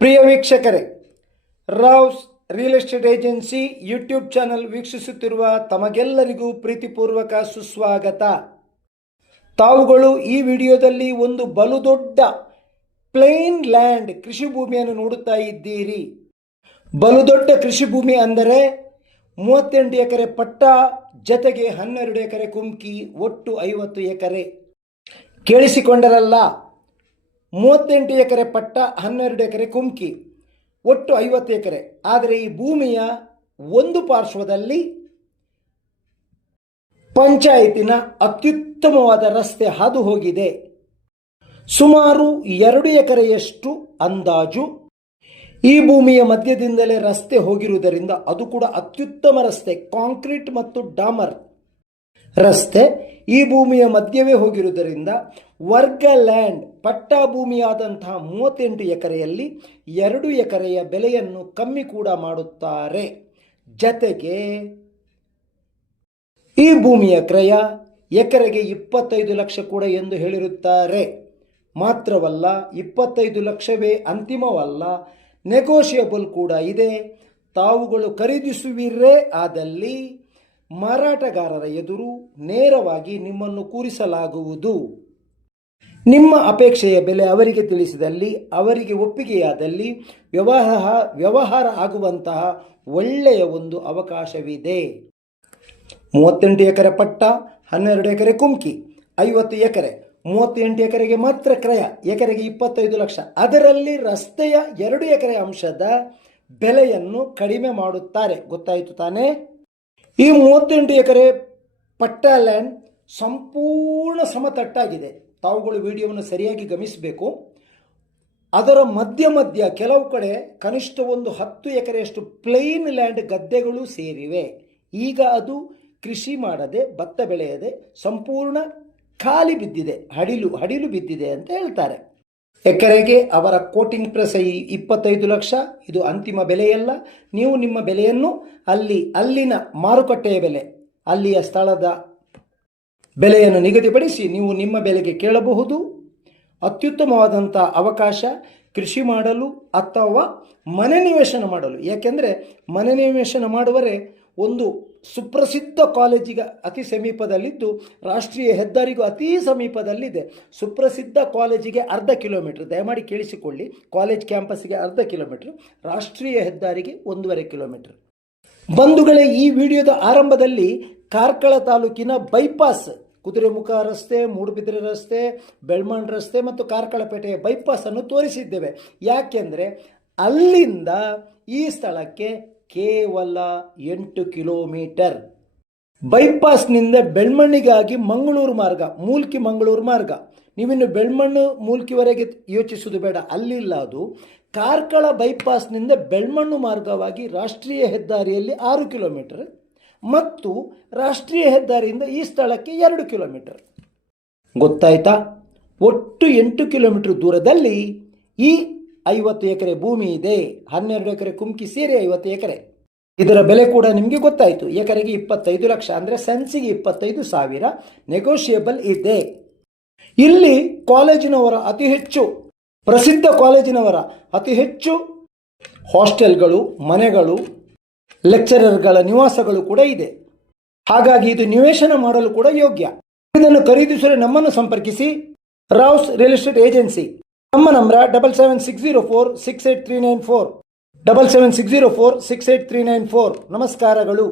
ಪ್ರಿಯ ವೀಕ್ಷಕರೇ, Rao's real estate agency YouTube channel ವೀಕ್ಷಿಸುತ್ತಿರುವ ತಮಗೆಲ್ಲರಿಗೂ ಪ್ರೀತಿಪೂರ್ವಕ ಸುಸ್ವಾಗತ. ತಾವುಗಳು ಈ ವಿಡಿಯೋದಲ್ಲಿ ಒಂದು ಬಲು ದೊಡ್ಡ ಪ್ಲೇನ್ ಲ್ಯಾಂಡ್ ಕೃಷಿ ಭೂಮಿಯನ್ನು ನೋಡುತ್ತಾ ಇದ್ದೀರಿ. ಬಲು ದೊಡ್ಡ ಕೃಷಿ ಭೂಮಿ ಅಂದರೆ 38 ಎಕರೆ ಪಟ್ಟ ಜತೆಗೆ 12 ಎಕರೆ ಕುಮ್ಕಿ, ಒಟ್ಟು 50 ಎಕರೆ. ಕೇಳಿಸಿಕೊಂಡರಲ್ಲ, 38 ಎಕರೆ ಪಟ್ಟ, 12 ಎಕರೆ ಕುಮ್ಕಿ, ಒಟ್ಟು 50 ಎಕರೆ. ಆದರೆ ಈ ಭೂಮಿಯ ಒಂದು ಪಾರ್ಶ್ವದಲ್ಲಿ ಪಂಚಾಯತಿನ ಅತ್ಯುತ್ತಮವಾದ ರಸ್ತೆ ಹಾದು ಹೋಗಿದೆ. ಸುಮಾರು 2 ಎಕರೆಯಷ್ಟು ಅಂದಾಜು. ಈ ಭೂಮಿಯ ಮಧ್ಯದಿಂದಲೇ ರಸ್ತೆ ಹೋಗಿರುವುದರಿಂದ ಅದು ಕೂಡ ಅತ್ಯುತ್ತಮ ರಸ್ತೆ, ಕಾಂಕ್ರೀಟ್ ಮತ್ತು ಡಾಮರ್ ರಸ್ತೆ ಈ ಭೂಮಿಯ ಮಧ್ಯವೇ ಹೋಗಿರುವುದರಿಂದ ವರ್ಗ ಲ್ಯಾಂಡ್ ಪಟ್ಟ ಭೂಮಿಯಾದಂತಹ 38 ಎಕರೆಯಲ್ಲಿ 2 ಎಕರೆಯ ಬೆಲೆಯನ್ನು ಕಮ್ಮಿ ಕೂಡ ಮಾಡುತ್ತಾರೆ. ಜತೆಗೆ ಈ ಭೂಮಿಯ ಕ್ರಯ ಎಕರೆಗೆ 25 ಲಕ್ಷ ಕೂಡ ಎಂದು ಹೇಳಿರುತ್ತಾರೆ. ಮಾತ್ರವಲ್ಲ, 25 ಲಕ್ಷವೇ ಅಂತಿಮವಲ್ಲ, ನೆಗೋಷಿಯಬಲ್ ಕೂಡ ಇದೆ. ತಾವುಗಳು ಖರೀದಿಸುವಿರೇ ಆದಲ್ಲಿ ಮಾರಾಟಗಾರರ ಎದುರು ನೇರವಾಗಿ ನಿಮ್ಮನ್ನು ಕೂರಿಸಲಾಗುವುದು. ನಿಮ್ಮ ಅಪೇಕ್ಷೆಯ ಬೆಲೆ ಅವರಿಗೆ ತಿಳಿಸಿದಲ್ಲಿ, ಅವರಿಗೆ ಒಪ್ಪಿಗೆಯಾದಲ್ಲಿ ವ್ಯವಹಾರ ಆಗುವಂತಹ ಒಳ್ಳೆಯ ಒಂದು ಅವಕಾಶವಿದೆ. 38 ಎಕರೆ ಪಟ್ಟ, 12 ಎಕರೆ ಕುಮ್ಕಿ, 50 ಎಕರೆ, 38 ಎಕರೆಗೆ ಮಾತ್ರ ಕ್ರಯ, ಎಕರೆಗೆ 25 ಲಕ್ಷ. ಅದರಲ್ಲಿ ರಸ್ತೆಯ 2 ಎಕರೆ ಅಂಶದ ಬೆಲೆಯನ್ನು ಕಡಿಮೆ ಮಾಡುತ್ತಾರೆ. ಗೊತ್ತಾಯಿತು ತಾನೇ? ಈ 38 ಎಕರೆ ಪಟ್ಟ ಲ್ಯಾಂಡ್ ಸಂಪೂರ್ಣ ಸಮತಟ್ಟಾಗಿದೆ. ತಾವುಗಳು ವಿಡಿಯೋವನ್ನು ಸರಿಯಾಗಿ ಗಮನಿಸಬೇಕು. ಅದರ ಮಧ್ಯ ಕೆಲವು ಕಡೆ ಕನಿಷ್ಠ ಒಂದು 10 ಎಕರೆಯಷ್ಟು ಪ್ಲೇನ್ ಲ್ಯಾಂಡ್ ಗದ್ದೆಗಳು ಸೇರಿವೆ. ಈಗ ಅದು ಕೃಷಿ ಮಾಡದೆ, ಭತ್ತ ಬೆಳೆಯದೆ ಸಂಪೂರ್ಣ ಖಾಲಿ ಬಿದ್ದಿದೆ, ಹಡಿಲು ಬಿದ್ದಿದೆ ಅಂತ ಹೇಳ್ತಾರೆ. ಎಕರೆಗೆ ಅವರ ಕೋಟಿಂಗ್ ಪ್ರೈಸ್ 25 ಲಕ್ಷ. ಇದು ಅಂತಿಮ ಬೆಲೆಯಲ್ಲ. ನೀವು ನಿಮ್ಮ ಬೆಲೆಯನ್ನು ಅಲ್ಲಿನ ಮಾರುಕಟ್ಟೆಯ ಬೆಲೆ, ಅಲ್ಲಿಯ ಸ್ಥಳದ ಬೆಲೆಯನ್ನು ನಿಗದಿಪಡಿಸಿ ನೀವು ನಿಮ್ಮ ಬೆಲೆಗೆ ಕೇಳಬಹುದು. ಅತ್ಯುತ್ತಮವಾದಂಥ ಅವಕಾಶ ಕೃಷಿ ಮಾಡಲು ಅಥವಾ ಮನೆ ನಿವೇಶನ ಮಾಡಲು. ಯಾಕೆಂದರೆ ಮನೆ ನಿವೇಶನ ಮಾಡುವರೆ ಒಂದು ಸುಪ್ರಸಿದ್ಧ ಕಾಲೇಜಿಗೆ ಅತಿ ಸಮೀಪದಲ್ಲಿದ್ದು, ರಾಷ್ಟ್ರೀಯ ಹೆದ್ದಾರಿಗೂ ಅತಿ ಸಮೀಪದಲ್ಲಿದೆ. ಸುಪ್ರಸಿದ್ಧ ಕಾಲೇಜಿಗೆ 1/2 ಕಿಲೋಮೀಟರ್, ದಯಮಾಡಿ ಕೇಳಿಸಿಕೊಳ್ಳಿ. ಕಾಲೇಜ್ ಕ್ಯಾಂಪಸ್ಗೆ 1/2 ಕಿಲೋಮೀಟರ್, ರಾಷ್ಟ್ರೀಯ ಹೆದ್ದಾರಿಗೆ 1.5 ಕಿಲೋಮೀಟರ್. ಬಂಧುಗಳೇ, ಈ ವಿಡಿಯೋದ ಆರಂಭದಲ್ಲಿ ಕಾರ್ಕಳ ತಾಲೂಕಿನ ಬೈಪಾಸ್, ಕುದುರೆಮುಖ ರಸ್ತೆ, ಮೂಡುಬಿದಿರೆ ರಸ್ತೆ, ಬೆಳ್ಮಂಡ್ ರಸ್ತೆ ಮತ್ತು ಕಾರ್ಕಳಪೇಟೆಯ ಬೈಪಾಸ್ ಅನ್ನು ತೋರಿಸಿದ್ದೇವೆ. ಯಾಕೆಂದರೆ ಅಲ್ಲಿಂದ ಈ ಸ್ಥಳಕ್ಕೆ ಕೇವಲ 8 ಕಿಲೋಮೀಟರ್. ಬೈಪಾಸ್ನಿಂದ ಬೆಳ್ಮಣ್ಣಿಗಾಗಿ ಮಂಗಳೂರು ಮಾರ್ಗ, ಮೂಲ್ಕಿ ಮಂಗಳೂರು ಮಾರ್ಗ. ನೀವಿನ್ನು ಬೆಳ್ಮಣ್ಣು ಮೂಲ್ಕಿವರೆಗೆ ಯೋಚಿಸುವುದು ಬೇಡ, ಅಲ್ಲಿಲ್ಲ. ಅದು ಕಾರ್ಕಳ ಬೈಪಾಸ್ನಿಂದ ಬೆಳ್ಮಣ್ಣು ಮಾರ್ಗವಾಗಿ ರಾಷ್ಟ್ರೀಯ ಹೆದ್ದಾರಿಯಲ್ಲಿ 6 ಕಿಲೋಮೀಟರ್ ಮತ್ತು ರಾಷ್ಟ್ರೀಯ ಹೆದ್ದಾರಿಯಿಂದ ಈ ಸ್ಥಳಕ್ಕೆ 2 ಕಿಲೋಮೀಟರ್. ಗೊತ್ತಾಯ್ತಾ? ಒಟ್ಟು 8 ಕಿಲೋಮೀಟರ್ ದೂರದಲ್ಲಿ ಈ 50 ಎಕರೆ ಭೂಮಿ ಇದೆ. 12 ಎಕರೆ ಕುಮ್ಕಿ ಸೇರಿ 50 ಎಕರೆ. ಇದರ ಬೆಲೆ ಕೂಡ ನಿಮಗೆ ಗೊತ್ತಾಯಿತು. ಎಕರೆಗೆ 25 ಲಕ್ಷ, ಅಂದರೆ ಸೆನ್ಸಿಗೆ 25,000. ನೆಗೋಷಿಯಬಲ್ ಇದೆ. ಇಲ್ಲಿ ಕಾಲೇಜಿನವರ ಅತಿ ಹೆಚ್ಚು, ಪ್ರಸಿದ್ಧ ಕಾಲೇಜಿನವರ ಅತಿ ಹೆಚ್ಚು ಹಾಸ್ಟೆಲ್ಗಳು, ಮನೆಗಳು, ಲೆಕ್ಚರರ್ಗಳ ನಿವಾಸಗಳು ಕೂಡ ಇದೆ. ಹಾಗಾಗಿ ಇದು ನಿವೇಶನ ಮಾಡಲು ಕೂಡ ಯೋಗ್ಯ. ಇದನ್ನು ಖರೀದಿಸಲು ನಮ್ಮನ್ನು ಸಂಪರ್ಕಿಸಿ. Rouse real estate agency. ನಮ್ಮ ನಂಬರ್ 7760468394, 7760468394. ನಮಸ್ಕಾರಗಳು.